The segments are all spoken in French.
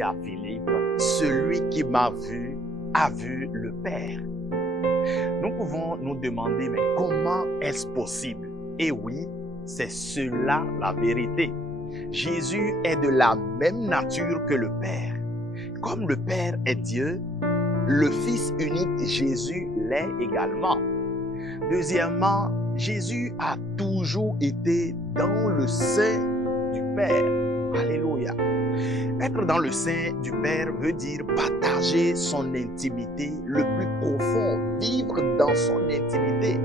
dit à Philippe, celui qui m'a vu a vu le Père. Nous pouvons nous demander, mais comment est-ce possible? Et oui, c'est cela la vérité. Jésus est de la même nature que le Père. Comme le Père est Dieu, le Fils unique Jésus l'est également. Deuxièmement, Jésus a toujours été dans le sein du Père. Alléluia. Être dans le sein du Père veut dire partager son intimité le plus profond, vivre dans son intimité.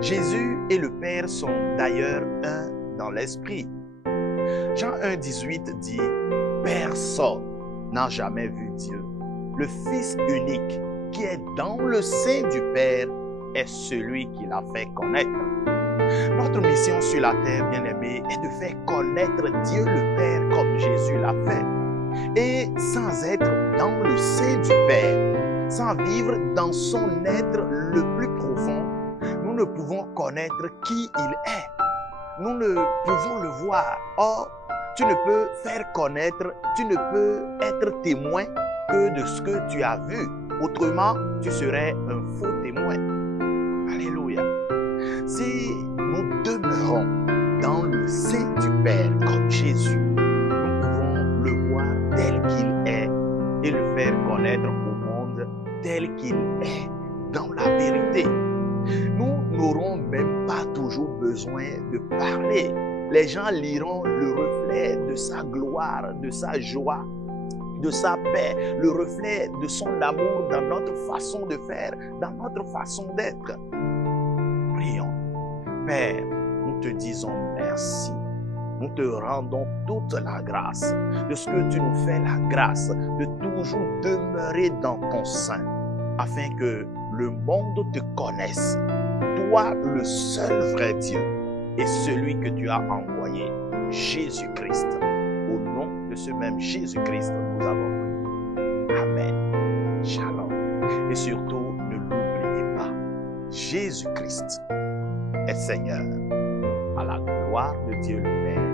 Jésus et le Père sont d'ailleurs un dans l'esprit. Jean 1,18 dit « Personne n'a jamais vu Dieu. Le Fils unique qui est dans le sein du Père est celui qui l'a fait connaître. » Notre mission sur la terre, bien-aimée, est de faire connaître Dieu le Père comme Jésus l'a fait. Et sans être dans le sein du Père, sans vivre dans son être le plus profond, nous ne pouvons connaître qui il est. Nous ne pouvons le voir. Or, tu ne peux faire connaître, tu ne peux être témoin que de ce que tu as vu. Autrement, tu serais un faux témoin. Alléluia. Si nous demeurons dans le sein du Père comme Jésus, nous pouvons le voir tel qu'il est et le faire connaître au monde tel qu'il est dans la vérité. Nous n'aurons même pas toujours besoin de parler. Les gens liront le reflet de sa gloire, de sa joie, de sa paix, le reflet de son amour dans notre façon de faire, dans notre façon d'être. Prions. Père, nous te disons merci. Nous te rendons toute la grâce de ce que tu nous fais la grâce de toujours demeurer dans ton sein, afin que le monde te connaisse, toi le seul vrai Dieu et celui que tu as envoyé, Jésus-Christ. Au nom de ce même Jésus-Christ, nous avons prié. Amen. Shalom. Et surtout, ne l'oubliez pas, Jésus-Christ est Seigneur, à la gloire de Dieu le Père.